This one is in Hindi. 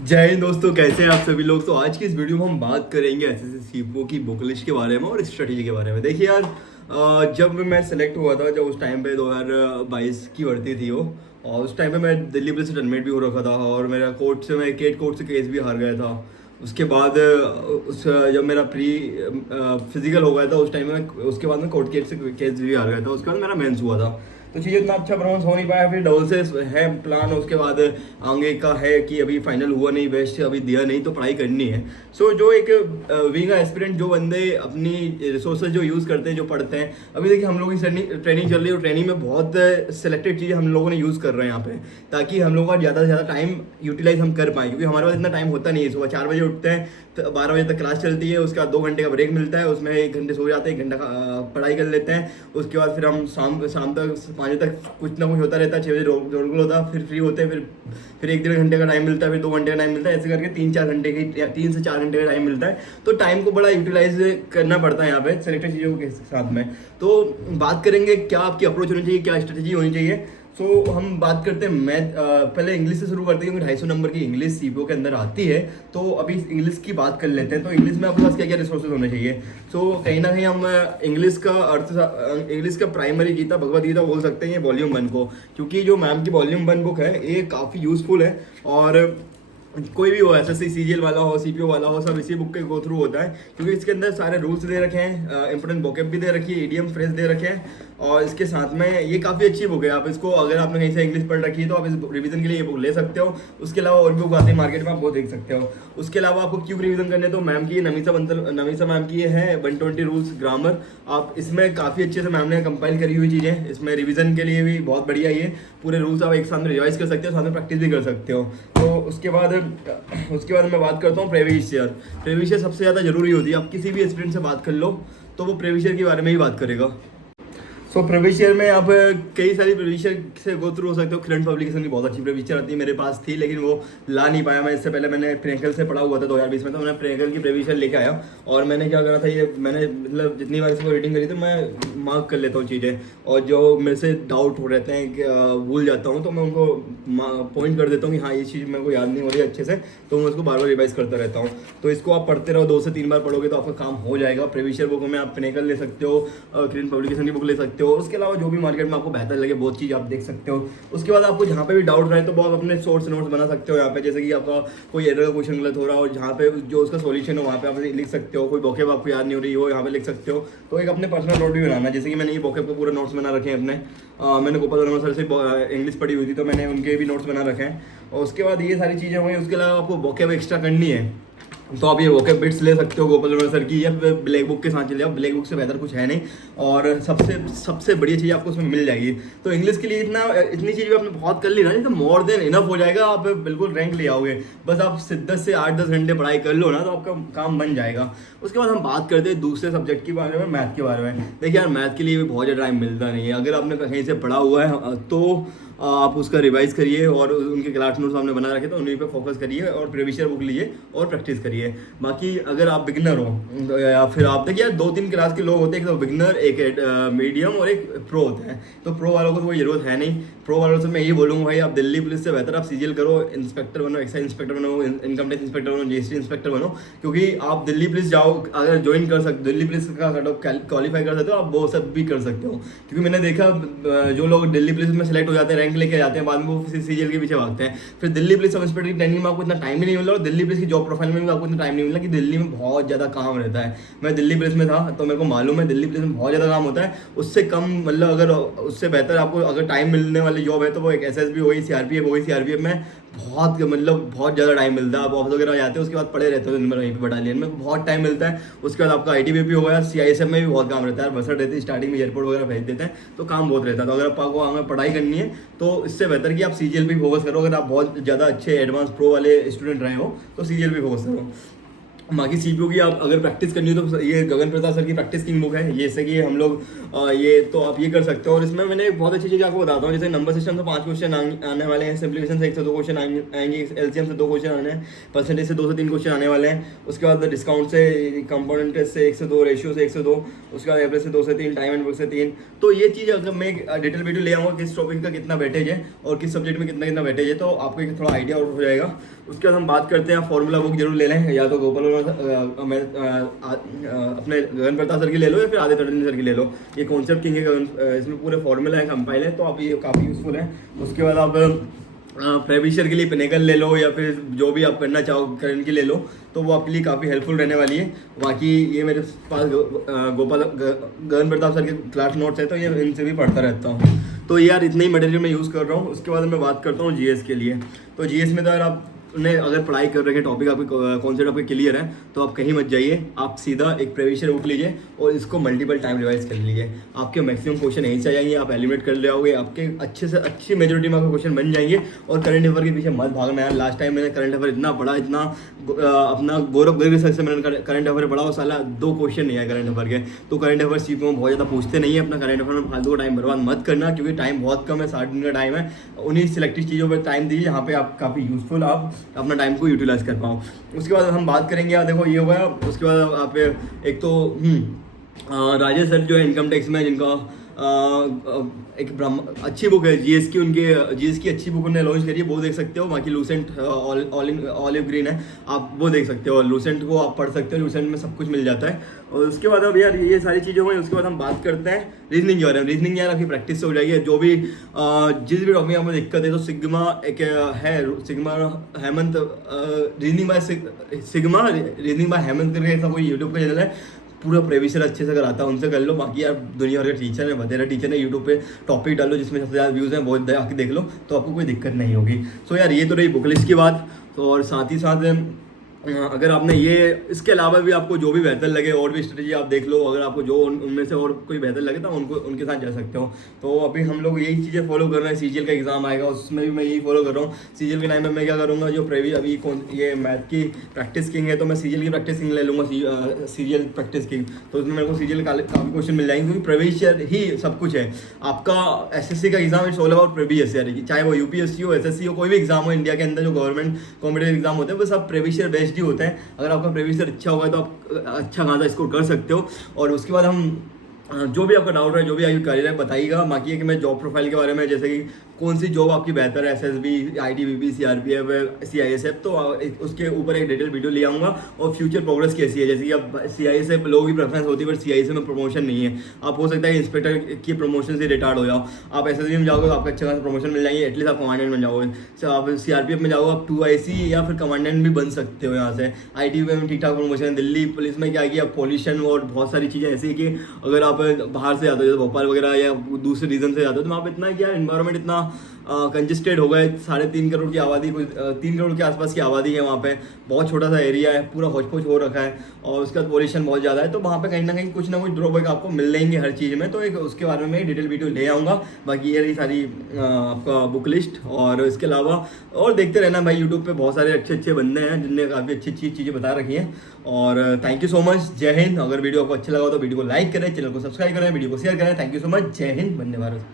जय हिंद दोस्तों, कैसे हैं आप सभी लोग। तो आज की इस वीडियो में हम बात करेंगे एसएससी सीपीओ की बुक लिस्ट के बारे में और स्ट्रेटेजी के बारे में। देखिए यार, जब मैं सेलेक्ट हुआ था, जब उस टाइम पे 2022 की भर्ती थी वो, और उस टाइम पे मैं दिल्ली पुलिस से टर्मिनेट भी हो रखा था और मेरा कोर्ट से मैं केट कोर्ट से केस भी हार गया था। उसके बाद जब मेरा प्री फिजिकल हो गया था उस टाइम में उसके बाद मैं कोर्ट केस से केस भी हार गया था। उसके बाद मेरा मेंस हुआ था, तो चीज़ें इतना अच्छा परफॉर्मेंस हो नहीं पाया। फिर डबल से है प्लान, उसके बाद आगे का है कि अभी फाइनल हुआ नहीं, बेस्ट अभी दिया नहीं, तो पढ़ाई करनी है। सो जो एक विंग एस्पिरेंट जो बंदे अपनी रिसोर्सेज जो यूज़ करते हैं, जो पढ़ते हैं, अभी देखिए हम लोगों की ट्रेनिंग चल रही है और ट्रेनिंग में बहुत सेलेक्टेड चीज़ें हम लोगों ने यूज़ कर रहे हैं यहाँ पे, ताकि हम लोगों का ज़्यादा से ज़्यादा टाइम यूटिलाइज हम कर पाएँ, क्योंकि हमारे पास इतना टाइम होता नहीं है। सुबह 4 बजे उठते हैं तो 12 बजे तक क्लास चलती है, उसके बाद 2 घंटे का ब्रेक मिलता है, उसमें 1 घंटे सो जाते हैं, 1 घंटा पढ़ाई कर लेते हैं। उसके बाद फिर हम शाम तक 5 बजे तक कुछ ना कुछ होता रहता है, 6 बजे रोल होता है, फिर फ्री होते हैं, फिर 1 डेढ़ घंटे का टाइम मिलता है, फिर 2 घंटे का टाइम मिलता है, ऐसे करके 3 से 4 घंटे का टाइम मिलता है। तो टाइम को बड़ा यूटिलाइज करना पड़ता है यहाँ पे सेलेक्टेड चीज़ों के साथ में। तो बात करेंगे क्या आपकी अप्रोच होनी चाहिए, क्या स्ट्रेटेजी होनी चाहिए। सो हम बात करते हैं मैथ, पहले इंग्लिश से शुरू करते हैं, क्योंकि 250 नंबर की इंग्लिश सीपीओ के अंदर आती है। तो अभी इंग्लिश की बात कर लेते हैं। तो इंग्लिश में आपके पास क्या क्या रिसोर्सेज होने चाहिए। सो कहीं ना कहीं हम इंग्लिश का इंग्लिश का प्राइमरी गीता भगवद गीता बोल सकते हैं ये वॉल्यूम 1 को, क्योंकि जो मैम की वॉल्यूम 1 बुक है ये काफ़ी यूजफुल है। और कोई भी हो, एसएससी सीजीएल वाला हो, सीपीओ वाला हो, सब इसी बुक के गो थ्रू होता है, क्योंकि इसके अंदर सारे रूल्स दे रखे हैं, इंपॉर्टेंट वोकैब भी दे रखी है, ईडीएम फ्रेज दे रखे हैं। और इसके साथ में ये काफ़ी अच्छी बुक है। आप इसको, अगर आपने कहीं से इंग्लिश पढ़ रखी है तो आप इस रिवीजन के लिए ये बुक ले सकते हो। उसके अलावा और भी बुक आती है मार्केट में, आप वो देख सकते हो। उसके अलावा आपको क्यों रिवीजन करने, तो मैम की नमीसा मैम की ये है 120 रूल्स ग्रामर। आप इसमें काफ़ी अच्छे से मैम ने कंपाइल करी हुई चीज़ें, इसमें रिवीजन के लिए भी बहुत बढ़िया ये पूरे रूल्स आप एक साथ में रिवाइज कर सकते हो, साथ में प्रैक्टिस भी कर सकते हो। तो उसके बाद मैं बात करता हूँ प्रीवियस ईयर सबसे ज़्यादा जरूरी होती है। आप किसी भी स्टूडेंट से बात कर लो तो वो प्रीवियस ईयर के बारे में ही बात करेगा। सो प्रीवियस ईयर में आप कई सारी प्रीवियस ईयर से गो थ्रू हो सकते हो। करंट पब्लिकेशन की बहुत अच्छी प्रीवियस ईयर आती है, मेरे पास थी लेकिन वो ला नहीं पाया मैं। इससे पहले मैंने प्रियंकल से पढ़ा हुआ था 2020 में, तो मैंने प्रियंकल की प्रीवियस ईयर लेके आया। और मैंने क्या करा था, ये मैंने मतलब जितनी बार इसको रीडिंग करी तो मैं मार्क कर लेता हूँ चीज़ें, और जो मेरे से डाउट हो रहते हैं कि भूल जाता हूँ, तो मैं उनको पॉइंट कर देता हूँ कि हाँ ये चीज़ मेरे को याद नहीं हो रही अच्छे से, तो मैं उसको बार बार रिवाइज करता रहता हूँ। तो इसको आप पढ़ते रहो, 2 से 3 बार पढ़ोगे तो आपका काम हो जाएगा। प्रीवियस ईयर बुक में आप प्रियंकल ले सकते हो, करंट पब्लिकेशन की बुक ले सकते हो। उसके अलावा जो भी मार्केट में आपको बेहतर लगे बहुत चीज़ आप देख सकते हो। उसके बाद आपको जहाँ पे भी डाउट रहे तो वो आप अपने सोर्स नोट्स बना सकते हो यहाँ पे, जैसे कि आपका कोई एरर का क्वेश्चन गलत हो रहा हो और जहाँ पे जो उसका सॉल्यूशन हो वहाँ पे आप लिख सकते हो। कोई वोकैब आपको याद नहीं हो रही हो यहाँ पे लिख सकते हो। तो एक अपने पर्सनल नोट भी बनाना, जैसे कि मैंने ये वोकैब का पूरा नोट्स बना रखे हैं अपने। मैंने गोपाल वर्मा सर से इंग्लिश पढ़ी हुई थी तो मैंने उनके भी नोट्स बना रखे हैं। और उसके बाद ये सारी चीज़ें हुई। उसके अलावा आपको वोकैब एक्स्ट्रा करनी है तो आप ये वोकैब बिट्स ले सकते हो गोपाल वर्मा सर की, या फिर ब्लैक बुक के साथ चले जाओ। ब्लैक बुक से बेहतर कुछ है नहीं, और सबसे बढ़िया चीज़ आपको उसमें मिल जाएगी। तो इंग्लिश के लिए इतनी चीज़ भी आपने बहुत कर ली ना, नहीं तो मोर देन इनफ हो जाएगा, आप बिल्कुल रैंक ले आओगे। बस आप 10 से 8-10 घंटे पढ़ाई कर लो ना तो आपका काम बन जाएगा। उसके बाद हम बात करते हैं दूसरे सब्जेक्ट के बारे में, मैथ के बारे में। देखिए यार, मैथ के लिए भी बहुत ज़्यादा टाइम मिलता नहीं है। अगर आपने कहीं से पढ़ा हुआ है तो आप उसका रिवाइज करिए, और उनके क्लास नोट्स आपने बना रखे तो उन्हीं पे फोकस करिए, और प्रीवियस ईयर बुक लीजिए और प्रैक्टिस करिए। बाकी अगर आप बिगिनर हो या फिर आप देखिए यार, 2-3 क्लास के लोग होते हैं, एक तो बिगिनर, एक मीडियम और एक प्रो होते हैं। तो प्रो वालों को तो कोई ज़रूरत है नहीं। प्रो वालों से मैं यही बोलूँगा भाई, आप दिल्ली पुलिस से बेहतर आप सीजीएल करो, इंस्पेक्टर बनो, एक्साइज इंस्पेक्टर बनो, इनकम टैक्स इंस्पेक्टर बनो, जीएसटी इंस्पेक्टर बनो। क्योंकि आप दिल्ली पुलिस जाओ, अगर ज्वाइन कर सकते, दिल्ली पुलिस का कट ऑफ क्वालिफाई कर सकते हो, आप वो सब भी कर सकते हो। क्योंकि मैंने देखा जो लोग दिल्ली पुलिस में सेलेक्ट हो जाते हैं, रैंक लेके जाते हैं, बाद में वो सीजीएल के पीछे भागते हैं। फिर दिल्ली पुलिस सब इंस्पेक्टर की ट्रेनिंग में आपको इतना टाइम ही नहीं मिला, और दिल्ली पुलिस की जॉब प्रोफाइल में भी आपको इतना टाइम नहीं मिला, कि दिल्ली में बहुत ज़्यादा काम रहता है। मैं दिल्ली पुलिस में था तो मेरे को मालूम है दिल्ली पुलिस में बहुत ज़्यादा काम होता है। उससे कम मतलब अगर उससे बेहतर आपको अगर टाइम मिलने वाली जॉब है तो वो एक एसएसबी हो गई, सीआरपीएफ हो गई। सीआरपीएफ में बहुत ज़्यादा टाइम मिलता है। आप ऑफिस वगैरह जाते हो, उसके बाद पड़े रहते हो दिन भर वहीं पे बटालियन में, बहुत टाइम मिलता है। उसके बाद आपका आईटीबीपी हो गया, सीआईएसएफ में भी बहुत काम रहता है। बसर रहती है, स्टार्टिंग में एयरपोर्ट वगैरह भेज देते हैं तो काम बहुत रहता है। तो अगर आपको आगे पढ़ाई करनी है तो इससे बेहतर कि आप सीजीएल पे फोकस करो। अगर आप बहुत ज़्यादा अच्छे एडवांस प्रो वाले स्टूडेंट रहे हो तो सीजीएल पे फोकस करो। बाकी सीपीओ की आप अगर प्रैक्टिस करनी हो तो ये गगन प्रसाद सर की प्रैक्टिस किंग बुक है। ये जैसे कि हम लोग ये तो आप ये कर सकते हो। और इसमें मैंने बहुत अच्छी चीज़ आपको बताता हूँ, जैसे नंबर सिस्टम से 5 क्वेश्चन आने वाले हैं, सिंप्लीफिकेशन से 1 से 2 क्वेश्चन आएंगे, एलसीएम से 2 क्वेश्चन आने हैं, परसेंटेज से 2 से 3 क्वेश्चन आने वाले हैं। उसके बाद डिस्काउंट से, कंपाउंड इंटरेस्ट से 1 से 2, रेशियो से 1 से 2, उसके बाद एवरेज से 2 से 3, टाइम एंड वर्क से 3। तो ये चीज़ अगर मैं डिटेल वीडियो ले आऊँगा किस टॉपिक का कितना वेटेज है और किस सब्जेक्ट में कितना कितना वेटेज है, तो आपको एक थोड़ा आइडिया और हो जाएगा। उसके बाद हम बात करते हैं, फॉर्मूला बुक जरूर ले लें, या तो गोपाल अपने गगन प्रताप सर की ले लो या फिर आदित्य तटनी सर की ले लो। ये कॉन्सेप्ट किंग है, इसमें पूरे फॉर्मूला है, कंपाइल है, तो आप ये काफ़ी यूज़फुल है। उसके बाद आप प्रेविशर के लिए पिनेकल ले लो या फिर जो भी आप करना चाहो करंट की ले लो, तो वो आपके लिए काफ़ी हेल्पफुल रहने वाली है। बाकी ये मेरे पास गगन प्रताप सर के क्लास नोट्स है, तो ये इनसे भी पढ़ता रहता हूँ। तो यार इतना ही मटेरियल मैं यूज़ कर रहा हूँ। उसके बाद मैं बात करता हूँ जीएस के लिए। तो जीएस में तो यार आपने अगर पढ़ाई कर रखे, टॉपिक आपके कॉन्सेप्ट आपके क्लियर है, तो आप कहीं मत जाइए, आप सीधा एक प्रीवियस बुक लीजिए और इसको मल्टीपल टाइम रिवाइज कर लीजिए। आपके मैक्सिमम क्वेश्चन यहीं से आ जाएंगे, आप एलिमिनेट कर ले आओगे, आपके अच्छे से अच्छी मेजोरिटी में आपके क्वेश्चन बन जाएंगे। और करंट अफेयर के पीछे मत भागना यार। लास्ट टाइम मैंने करंट अफेयर इतना पढ़ा, इतना अपना गौरव गर्ग सर से मैंने करंट अफेयर पढ़ा, और साला 2 क्वेश्चन नहीं है करंट अफेयर के। तो करंट अफेयर सीपीओ में बहुत ज़्यादा पूछते नहीं है, अपना करंट अफेयर में फालतू का टाइम बर्बाद मत करना, क्योंकि टाइम बहुत कम है, 60 दिन का टाइम है। उन्हीं सिलेक्टिव चीज़ों पर टाइम दीजिए जहाँ पे आप काफ़ी यूजफुल आप अपना टाइम को यूटिलाइज कर पाओ। उसके बाद हम बात करेंगे यार, देखो ये हुआ। उसके बाद आप एक तो राजेश सर जो है इनकम टैक्स में, जिनका एक अच्छी बुक है जीएस की, उनके जीएस की अच्छी बुक उन्होंने लॉन्च करी है, वो देख सकते हो। बाकी लूसेंट ऑलिव ग्रीन है, आप वो देख सकते हो। लूसेंट को आप पढ़ सकते हो, लूसेंट में सब कुछ मिल जाता है। और उसके बाद अब यार ये सारी चीज़ें हुई। उसके बाद हम बात करते हैं रीजनिंग के बारे में। रीजनिंग यार आपकी प्रैक्टिस से हो जाएगी, जो भी जिस भी टॉपिक में दिक्कत है, तो सिग्मा एक है, sigma Hemant reasoning bye Hemant करके ऐसा कोई यूट्यूब का चैनल है, पूरा प्रीवियस अच्छे से कराता है, उनसे कर लो। बाकी यार दुनिया भर के टीचर है, बतेरा टीचर है, यूट्यूब पे टॉपिक डालो जिसमें सबसे ज़्यादा व्यूज़ हैं, वो आके देख लो, तो आपको कोई दिक्कत नहीं होगी। सो यार ये तो रही बुक लिस्ट की बात। तो और साथ ही साथ अगर आपने ये, इसके अलावा भी आपको जो भी बेहतर लगे और भी स्ट्रेटजी आप देख लो, अगर आपको जो उनमें से और कोई बेहतर लगे तो उनके साथ जा सकते हो। तो अभी हम लोग यही चीज़ें फॉलो कर रहे हैं। सीजीएल का एग्जाम आएगा, उसमें भी मैं यही फॉलो कर रहा हूँ। सीजीएल के टाइम में मैं क्या करूँगा, जो अभी ये मैथ की प्रैक्टिस किंग है, तो मैं सीजीएल की प्रैक्टिस किंग ले लूँगा, सीजीएल प्रैक्टिस किंग। तो उसमें मेरे को सीजीएल काफ़ी क्वेश्चन मिल जाएंगे, क्योंकि प्रीवियस ईयर ही सब कुछ है। आपका एसएससी का exam it's all about previous year, चाहे वो यूपीएससी हो, एसएससी हो, कोई भी एग्जाम हो इंडिया के अंदर, जो गवर्नमेंट कॉम्पिटेटिव एग्जाम होते हैं, वो सब प्रीवियस ईयर बेस्ड ही होते हैं। अगर आपका प्रीवियस ईयर अच्छा होगा तो आप अच्छा खासा स्कोर कर सकते हो। और उसके बाद हम जो भी आपका डाउट है, जो भी आपकी करियर है, बताइएगा। बाकी है कि मैं जॉब प्रोफाइल के बारे में, जैसे कि कौन सी जॉब आपकी बेहतर है, एसएसबी, आईटीबीपी, सीआरपीएफ, सीआईएसएफ, तो उसके ऊपर एक डिटेल वीडियो ले आऊँगा। और फ्यूचर प्रोग्रेस कैसी है, जैसे कि अब सीआईएसएफ लोगों की प्रेफरेंस होती है, बट सीआईएसएफ में प्रमोशन नहीं है। आप हो सकता है इंस्पेक्टर की प्रमोशन से रिटायर्ड हो जाओ, आप एसएसबी में जाओगे तो आपका अच्छा खासा प्रमोशन मिल जाएंगे, एटलीस्ट आप कमांडेंट बन जाओगे। आप सीआरपीएफ में जाओगे, आप 2IC या फिर कमांडेंट भी बन सकते हो यहाँ से। आईटीबीपी में ठीक ठाक प्रमोशन है। दिल्ली पुलिस में क्या किया, पॉल्यूशन और बहुत सारी चीज़ें ऐसी कि अगर आप बाहर से आते हो, भोपाल वगैरह या दूसरे रीजन से जाते हो, तो वहाँ पर इतना क्या इन्वायरमेंट इतना कंजेस्टेड हो गए। 3.5 करोड़ की आबादी, कोई 3 करोड़ के आसपास की आबादी है वहाँ पे, बहुत छोटा सा एरिया है, पूरा हौच पौच हो रखा है, और उसके बाद पॉल्यूशन बहुत ज़्यादा है। तो वहाँ पे कहीं ना कुछ ड्रॉबैक आपको मिल जाएंगे हर चीज़ में। तो एक उसके बारे में डिटेल वीडियो ले आऊँगा। बाकी ये रही सारी आपका बुक लिस्ट। और इसके अलावा और देखते रहना भाई, यूट्यूब पर बहुत सारे अच्छे बंदे हैं जिनने काफ़ी अच्छी चीज़ें बता रखी हैं। और थैंक यू सो मच, जय हिंद। अगर वीडियो आपको अच्छा लगा तो वीडियो को लाइक करें, चैनल को सब्सक्राइब करें, वीडियो को शेयर करें। थैंक यू सो मच, जय हिंद, वंदे भारत।